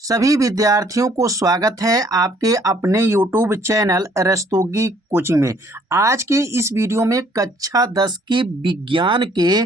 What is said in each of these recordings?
सभी विद्यार्थियों को स्वागत है आपके अपने YouTube चैनल रस्तोगी कोचिंग में। आज के इस वीडियो में कक्षा 10 के विज्ञान के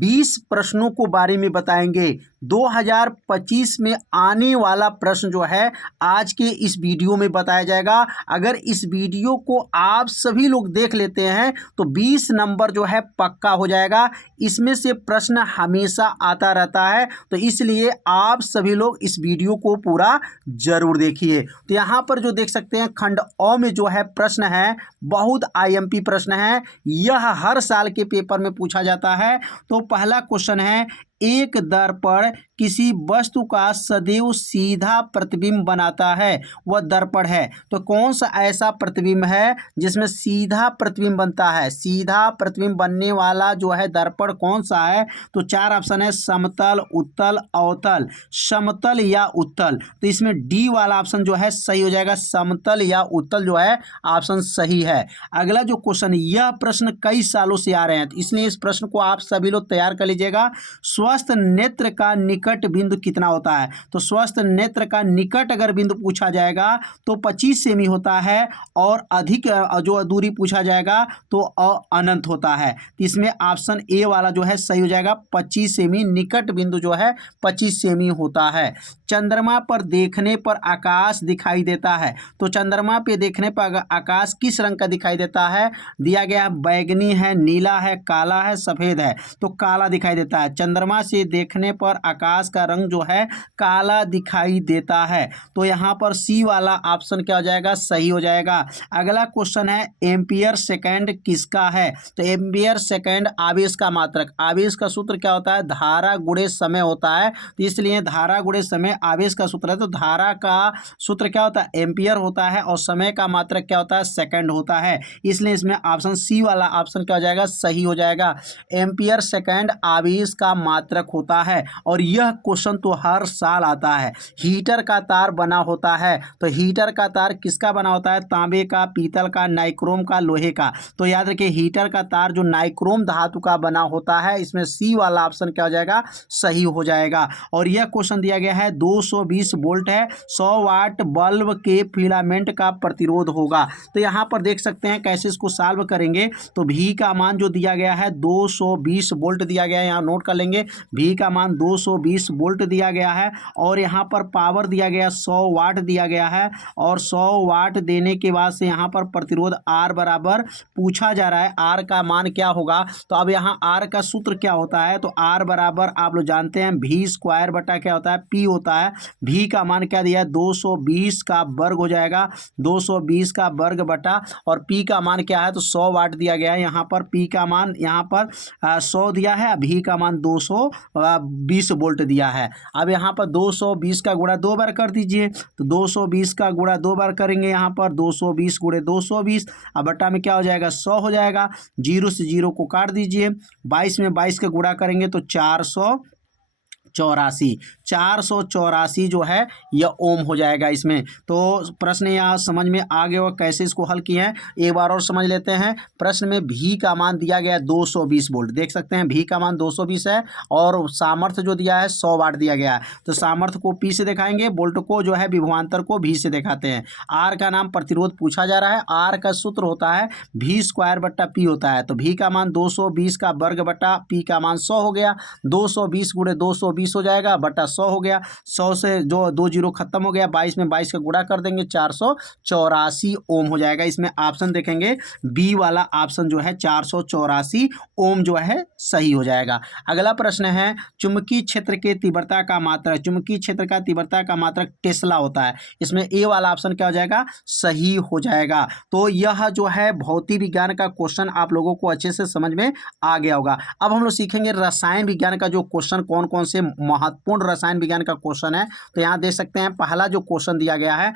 20 प्रश्नों को बारे में बताएंगे। 2025 में आने वाला प्रश्न जो है आज के इस वीडियो में बताया जाएगा। अगर इस वीडियो को आप सभी लोग देख लेते हैं तो 20 नंबर जो है पक्का हो जाएगा। इसमें से प्रश्न हमेशा आता रहता है, तो इसलिए आप सभी लोग इस वीडियो को पूरा जरूर देखिए। तो यहाँ पर जो देख सकते हैं खंड अ में जो है प्रश्न है, बहुत आईएमपी प्रश्न है। यह हर साल के पेपर में पूछा जाता है। तो पहला क्वेश्चन है, एक दर्पण किसी वस्तु का सदैव सीधा प्रतिबिंब बनाता है, वह दर्पण है। तो कौन सा ऐसा प्रतिबिंब है जिसमें सीधा प्रतिबिंब बनता है? सीधा प्रतिबिंब बनने वाला जो है दर्पण कौन सा है? तो चार ऑप्शन है, समतल, उत्तल, अवतल, समतल या उत्तल। तो इसमें डी वाला ऑप्शन जो है सही हो जाएगा, समतल या उत्तल जो है ऑप्शन सही है। अगला जो क्वेश्चन, यह प्रश्न कई सालों से आ रहे हैं, तो इसलिए इस प्रश्न को आप सभी लोग तैयार कर लीजिएगा। स्वस्थ नेत्र का निकट बिंदु कितना होता है? तो स्वस्थ नेत्र का निकट अगर बिंदु पूछा जाएगा तो 25 सेमी होता है, और अधिक जो दूरी पूछा जाएगा तो अनंत होता है। तो इसमें ऑप्शन ए वाला जो है सही हो जाएगा, 25 सेमी निकट बिंदु जो है 25 सेमी होता है। चंद्रमा पर देखने पर आकाश दिखाई देता है, तो चंद्रमा पे देखने पर आकाश किस रंग का दिखाई देता है? दिया गया बैगनी है, नीला है, काला है, सफेद है। तो काला दिखाई देता है। चंद्रमा से देखने पर आकाश का रंग जो है काला दिखाई देता है। तो यहाँ पर सी वाला ऑप्शन क्या हो जाएगा? सही हो जाएगा। अगला क्वेश्चन है, एम्पियर सेकंड किसका है? तो एम्पियर सेकंड आवेश का मात्रक। आवेश का सूत्र क्या होता है? धारा गुणे समय होता है, तो इसलिए धारा गुणे समय आवेश का सूत्र है। तो धारा का सूत्र क्या होता है? एम्पियर होता है, और समय का मात्रक क्या होता है? सेकंड होता है। इसलिए इसमें ऑप्शन सी वाला ऑप्शन क्या हो जाएगा? सही हो जाएगा। एम्पियर सेकंड आवेश का मात्रक होता है, और यह क्वेश्चन तो हर साल आता है। हीटर का तार बना होता है, तो हीटर का तार किसका बना होता है? तांबे का, पीतल का, नाइक्रोम का, लोहे का। तो याद रखिए, हीटर का तार जो नाइक्रोम धातु का बना होता है। इसमें सी वाला ऑप्शन क्या हो जाएगा? सही हो जाएगा। और यह क्वेश्चन दिया गया है 220 वोल्ट है, 100 वाट बल्ब के फिलामेंट का प्रतिरोध होगा। तो यहाँ पर देख सकते हैं कैसे इसको सॉल्व करेंगे। तो भी का मान जो दिया गया है 220 वोल्ट दिया गया है, यहाँ नोट कर लेंगे। भी का मान 220 वोल्ट दिया गया है, और यहाँ पर पावर दिया गया 100 वाट दिया गया है, और 100 वाट देने के बाद से यहाँ पर प्रतिरोध आर बराबर पूछा जा रहा है। आर का मान क्या होगा? तो अब यहाँ आर का सूत्र क्या होता है? तो आर बराबर आप लोग जानते हैं भी स्क्वायर बटा क्या होता है? पी होता है। भी का मान क्या दिया है? 220 का वर्ग हो जाएगा, 220 का वर्ग बटा, और पी का मान क्या है? तो 100 वाट दिया गया है। यहाँ पर पी का मान यहाँ पर 100 दिया है, भी का मान 220 वोल्ट दिया है। अब यहाँ पर 220 का गुणा 2 बार कर दीजिए, तो 220 का गुणा 2 बार करेंगे, यहाँ पर 220 गुणे 220, अब बट्टा में क्या हो जाएगा? 100 हो जाएगा। जीरो से जीरो को काट दीजिए, 22 में 22 का गुणा करेंगे तो 484 जो है यह ओम हो जाएगा इसमें। तो प्रश्न यहाँ समझ में आ गया और कैसे इसको हल किए हैं एक बार और समझ लेते हैं। प्रश्न में भी का मान दिया गया 220 वोल्ट, देख सकते हैं भी का मान 220 है, और सामर्थ्य जो दिया है 100 वाट दिया गया है। तो सामर्थ्य को पी से दिखाएंगे, वोल्ट को जो है विभवांतर को भी से दिखाते हैं। आर का नाम प्रतिरोध पूछा जा रहा है। आर का सूत्र होता है भी स्क्वायर बट्टा पी होता है। तो भी का मान 220 का वर्ग बटा पी का मान 100 हो गया, 220 गुणे 220 हो जाएगा, बटा 100 हो गया। 100 से जो 2 जीरो खत्म हो गया, 22 में 22 का गुणा कर देंगे, 484 ओम हो जाएगा। इसमें ऑप्शन देखेंगे बी वाला ऑप्शन जो है 484 ओम जो है सही हो जाएगा। अगला प्रश्न है, चुंबकीय क्षेत्र के तीव्रता का मात्रक। चुंबकीय क्षेत्र का तीव्रता का मात्रक टेस्ला होता है। इसमें ए वाला ऑप्शन क्या हो जाएगा? सही हो जाएगा। तो यह जो है भौतिक विज्ञान का क्वेश्चन आप लोगों को अच्छे से समझ में आ गया होगा। अब हम लोग सीखेंगे रसायन विज्ञान का जो क्वेश्चन कौन कौन से महत्वपूर्ण रसायन विज्ञान का क्वेश्चन है। तो यहाँ देख सकते हैं पहला जो क्वेश्चन दिया गया है,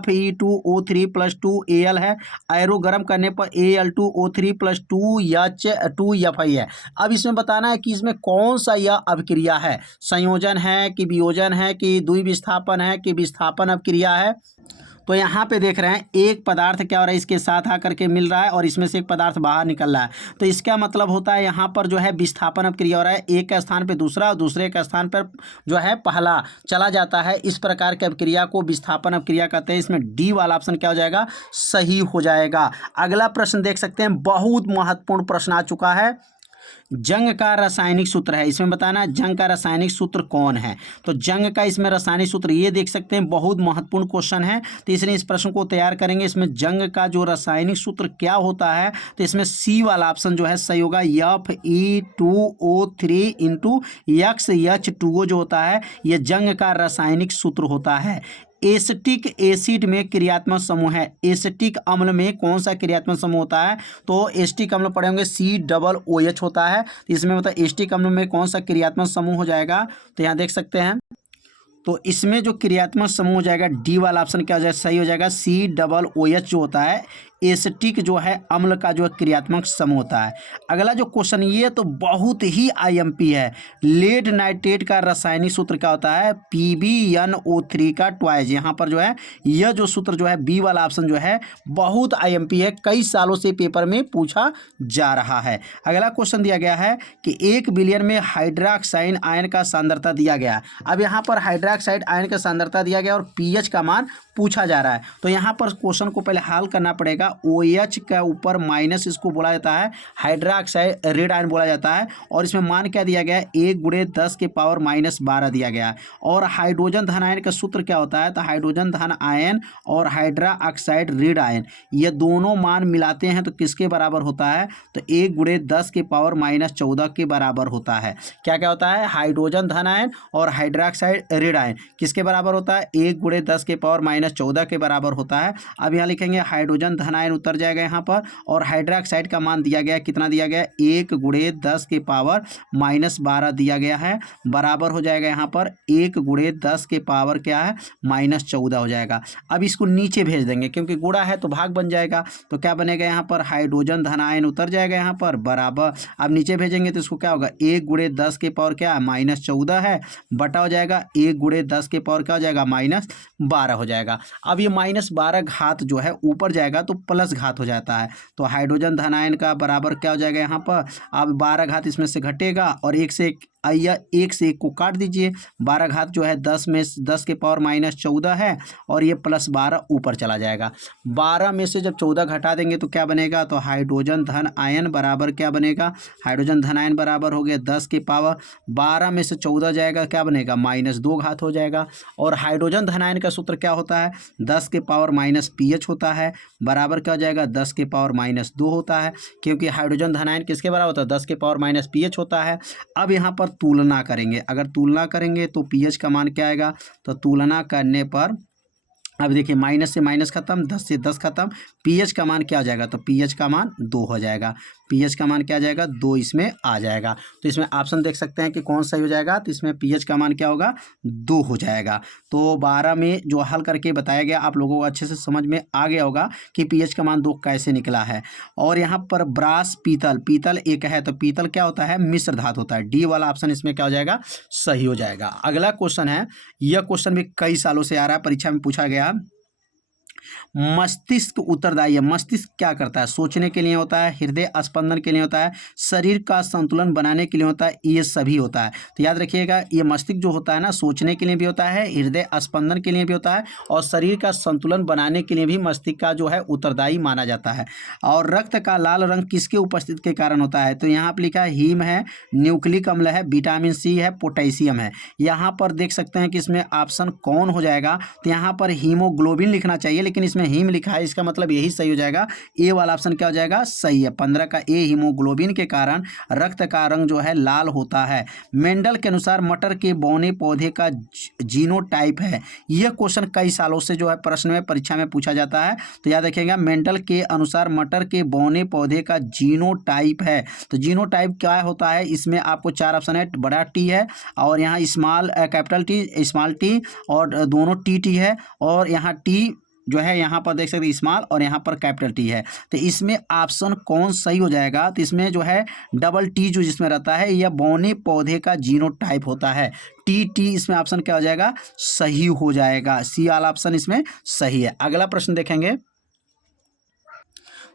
Fe2O3+2Al है, एरो गर्म करने पर Al2O3+2H2Fi है। अब इसमें बताना है कि इसमें कौन सा यह अभिक्रिया है, संयोजन है कि वियोजन है कि द्विविस्थापन है कि विस्थापन अभिक्रिया है। तो यहाँ पे देख रहे हैं एक पदार्थ क्या हो रहा है, इसके साथ आकर के मिल रहा है और इसमें से एक पदार्थ बाहर निकल रहा है। तो इसका मतलब होता है यहाँ पर जो है विस्थापन अभिक्रिया हो रहा है, एक के स्थान पे दूसरा और दूसरे के स्थान पर जो है पहला चला जाता है। इस प्रकार की अभिक्रिया को विस्थापन अभिक्रिया कहते हैं। इसमें डी वाला ऑप्शन क्या हो जाएगा, सही हो जाएगा। अगला प्रश्न देख सकते हैं, बहुत महत्वपूर्ण प्रश्न आ चुका है। जंग का रासायनिक सूत्र है, इसमें बताना जंग का रासायनिक सूत्र कौन है। तो जंग का इसमें रासायनिक सूत्र ये देख सकते हैं, बहुत महत्वपूर्ण क्वेश्चन है, तो इसलिए इस प्रश्न को तैयार करेंगे। इसमें जंग का जो रासायनिक सूत्र क्या होता है, तो इसमें सी वाला ऑप्शन जो है सही होगा। Fe2O3 इंटू XH2O जो होता है, ये जंग का रासायनिक सूत्र होता है। एसिटिक एसिड में क्रियात्मक समूह है, एसिटिक अम्ल में कौन सा क्रियात्मक समूह होता है, तो एसिटिक अम्ल पढ़े होंगे COOH होता है। तो इसमें मतलब एसिटिक अम्ल में कौन सा क्रियात्मक समूह हो जाएगा, तो यहाँ देख सकते हैं। तो इसमें जो क्रियात्मक समूह हो जाएगा, डी वाला ऑप्शन क्या हो जाएगा, सही हो जाएगा। COOH जो होता है एसिटिक जो है अम्ल का जो क्रियात्मक समूह होता है। अगला जो क्वेश्चन ये तो बहुत ही IMP है, लेड नाइट्रेट का रासायनिक सूत्र क्या होता है, PbNO3 का ट्वाइस। यहाँ पर जो है यह जो सूत्र जो है बी वाला ऑप्शन जो है बहुत IMP है, कई सालों से पेपर में पूछा जा रहा है। अगला क्वेश्चन दिया गया है कि 1 बिलियन में हाइड्रोक्साइड आयन का सांद्रता दिया गया। अब यहाँ पर हाइड्रोक्साइड आयन का सांद्रता दिया गया और pH का मान पूछा जा रहा है। तो यहाँ पर क्वेश्चन को पहले हल करना पड़ेगा। OH का ऊपर माइनस इसको बोला जाता है, हाइड्रोक्साइड रेड आयन बोला जाता है, और इसमें मान क्या दिया गया है, 1×10⁻⁻12 दिया गया है। और हाइड्रोजन धन आयन का सूत्र क्या होता है, तो हाइड्रोजन धन आयन और हाइड्रोक्साइड रेड आयन ये दोनों मान मिलाते हैं तो किसके बराबर होता है, तो 1×10⁻14 के बराबर होता है। क्या क्या होता है, हाइड्रोजन धन आयन और हाइड्रोक्साइड रेड आयन किसके बराबर होता है, 1×10⁻14 के बराबर होता है। अब यहाँ लिखेंगे हाइड्रोजन धन आयन उतर जाएगा यहाँ पर, और हाइड्रोक्साइड का मान दिया गया, कितना दिया गया, 1×10⁻12 दिया गया है, बराबर हो जाएगा यहाँ पर 1×10 क्या है, -14 हो जाएगा। अब इसको नीचे भेज देंगे क्योंकि गुणा है तो भाग बन जाएगा। तो क्या बनेगा यहाँ पर, हाइड्रोजन धन आयन उतर जाएगा यहाँ पर, बराबर। अब नीचे भेजेंगे तो इसको क्या होगा, 1×10 क्या है, -14 है, बटा हो जाएगा 1×10 क्या हो जाएगा, -12 हो जाएगा। अब ये -12 घात जो है ऊपर जाएगा तो प्लस घात हो जाता है। तो हाइड्रोजन धन आयन का बराबर क्या हो जाएगा यहाँ पर, अब 12 घात इसमें से घटेगा और 1 से 1 को काट दीजिए। 12 घात जो है 10⁻14 है और ये +12 ऊपर चला जाएगा। 12 में से जब 14 घटा देंगे तो क्या बनेगा, तो हाइड्रोजन धन आयन बराबर क्या बनेगा, हाइड्रोजन धन आयन बराबर हो गया 10⁻12 में से 14 जाएगा, क्या बनेगा, -2 घात हो जाएगा। और हाइड्रोजन धन आयन का सूत्र क्या होता है, 10⁻⁻pH होता है, बराबर क्या हो जाएगा, 10⁻2 होता है, क्योंकि हाइड्रोजन धन आयन किसके बराबर होता है, 10⁻pH होता है। अब यहाँ पर तुलना करेंगे, अगर तुलना करेंगे तो pH का मान क्या आएगा, तो तुलना करने पर अब देखिए माइनस से माइनस खत्म, 10 से 10 खत्म, pH का मान क्या हो जाएगा, तो pH का मान 2 हो जाएगा। pH का मान क्या आ जाएगा, 2 इसमें आ जाएगा। तो इसमें ऑप्शन देख सकते हैं कि कौन सही हो जाएगा, तो इसमें pH का मान क्या होगा, 2 हो जाएगा। तो 12 में जो हल करके बताया गया आप लोगों को अच्छे से समझ में आ गया होगा कि pH का मान 2 कैसे निकला है। और यहाँ पर ब्रास पीतल, पीतल एक है, तो पीतल क्या होता है, मिश्र धातु होता है। डी वाला ऑप्शन इसमें क्या हो जाएगा, सही हो जाएगा। अगला क्वेश्चन है, यह क्वेश्चन भी कई सालों से आ रहा है, परीक्षा में पूछा गया। मस्तिष्क उत्तरदायी है। मस्तिष्क क्या करता है, सोचने के लिए होता है, हृदय स्पंदन के लिए होता है, शरीर का संतुलन बनाने के लिए होता है, ये सभी होता है। तो याद रखिएगा, ये मस्तिष्क जो होता है ना, सोचने के लिए भी होता है, हृदय स्पंदन के लिए भी होता है, और शरीर का संतुलन बनाने के लिए भी मस्तिष्क का जो है उत्तरदायी माना जाता है। और रक्त का लाल रंग किसके उपस्थिति के कारण होता है, तो यहाँ पर लिखा है हीम है, न्यूक्लिक अम्ल है, विटामिन सी है, पोटेशियम है। यहाँ पर देख सकते हैं कि इसमें ऑप्शन कौन हो जाएगा, तो यहाँ पर हीमोग्लोबिन लिखना चाहिए, लेकिन इसमें हीम लिखा है, इसका मतलब यही सही हो जाएगा। ए वाला ऑप्शन क्या हो जाएगा, सही है। 15 का ए, हीमोग्लोबिन के कारण रक्त का रंग जो है लाल होता है। मेंडल के अनुसार मटर के बौने पौधे का जीनोटाइप है। यह क्वेश्चन कई सालों से जो है प्रश्न में परीक्षा में पूछा जाता है, तो याद रखिएगा, मेंडल के अनुसार मटर के बौने पौधे का जीनोटाइप है। तो जीनोटाइप क्या होता है, इसमें आपको 4 ऑप्शन है, बड़ा टी है, और यहाँ small capital T, small T, और दोनों टी है, और यहाँ टी जो है यहाँ पर देख सकते हैं स्मॉल और यहाँ पर कैपिटल टी है। तो इसमें ऑप्शन कौन सही हो जाएगा? तो इसमें जो है डबल टी जो जिसमें रहता है यह बौने पौधे का जीनोटाइप होता है। टी इसमें ऑप्शन क्या हो जाएगा? सही हो जाएगा। सी वाला ऑप्शन इसमें सही है। अगला प्रश्न देखेंगे।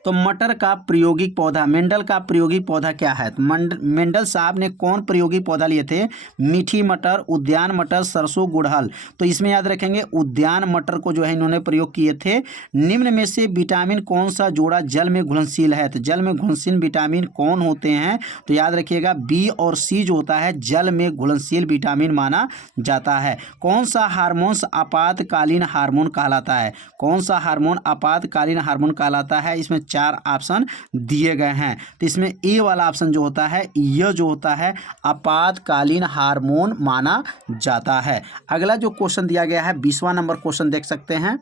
तो मटर का प्रायोगिक पौधा, मेंडल का प्रायोगिक पौधा क्या है? तो मेंडल साहब ने कौन प्रायोगिक पौधा लिए थे? मीठी मटर, उद्यान मटर, सरसों, गुड़हल। तो इसमें याद रखेंगे उद्यान मटर को जो है इन्होंने प्रयोग किए थे। निम्न में से विटामिन कौन सा जोड़ा जल में घुलनशील है? तो जल में घुलनशील विटामिन कौन होते हैं? तो याद रखिएगा बी और सी जो होता है जल में घुलनशील विटामिन माना जाता है। कौन सा हार्मोन आपातकालीन हार्मोन कहलाता है? कौन सा हार्मोन आपातकालीन हार्मोन कहलाता है? इसमें 4 ऑप्शन दिए गए हैं। तो इसमें ए वाला ऑप्शन जो होता है यह जो होता है आपातकालीन हार्मोन माना जाता है। अगला जो क्वेश्चन दिया गया है 20वां नंबर क्वेश्चन देख सकते हैं।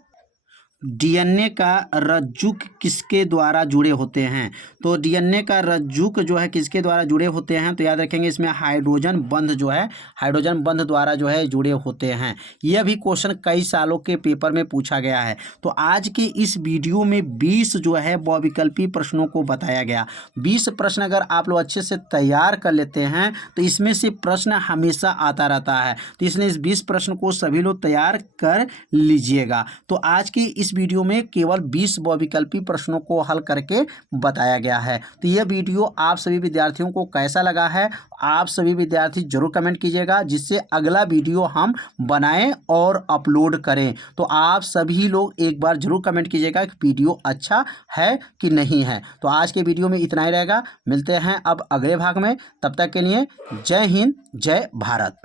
डीएनए का रज्जुक किसके द्वारा जुड़े होते हैं? तो डीएनए का रज्जुक जो है किसके द्वारा जुड़े होते हैं? तो याद रखेंगे इसमें हाइड्रोजन बंध जो है हाइड्रोजन बंध द्वारा जो है जुड़े होते हैं। यह भी क्वेश्चन कई सालों के पेपर में पूछा गया है। तो आज के इस वीडियो में 20 जो है बहुविकल्पी प्रश्नों को बताया गया। 20 प्रश्न अगर आप लोग अच्छे से तैयार कर लेते हैं तो इसमें से प्रश्न हमेशा आता रहता है। तो इसलिए इस 20 प्रश्न को सभी लोग तैयार कर लीजिएगा। तो आज की इस वीडियो में केवल 20 बहुविकल्पी प्रश्नों को हल करके बताया गया है। तो यह वीडियो आप सभी विद्यार्थियों को कैसा लगा है आप सभी विद्यार्थी जरूर कमेंट कीजिएगा, जिससे अगला वीडियो हम बनाएं और अपलोड करें। तो आप सभी लोग एक बार जरूर कमेंट कीजिएगा कि वीडियो अच्छा है कि नहीं है। तो आज के वीडियो में इतना ही रहेगा। मिलते हैं अब अगले भाग में। तब तक के लिए जय हिंद, जय भारत।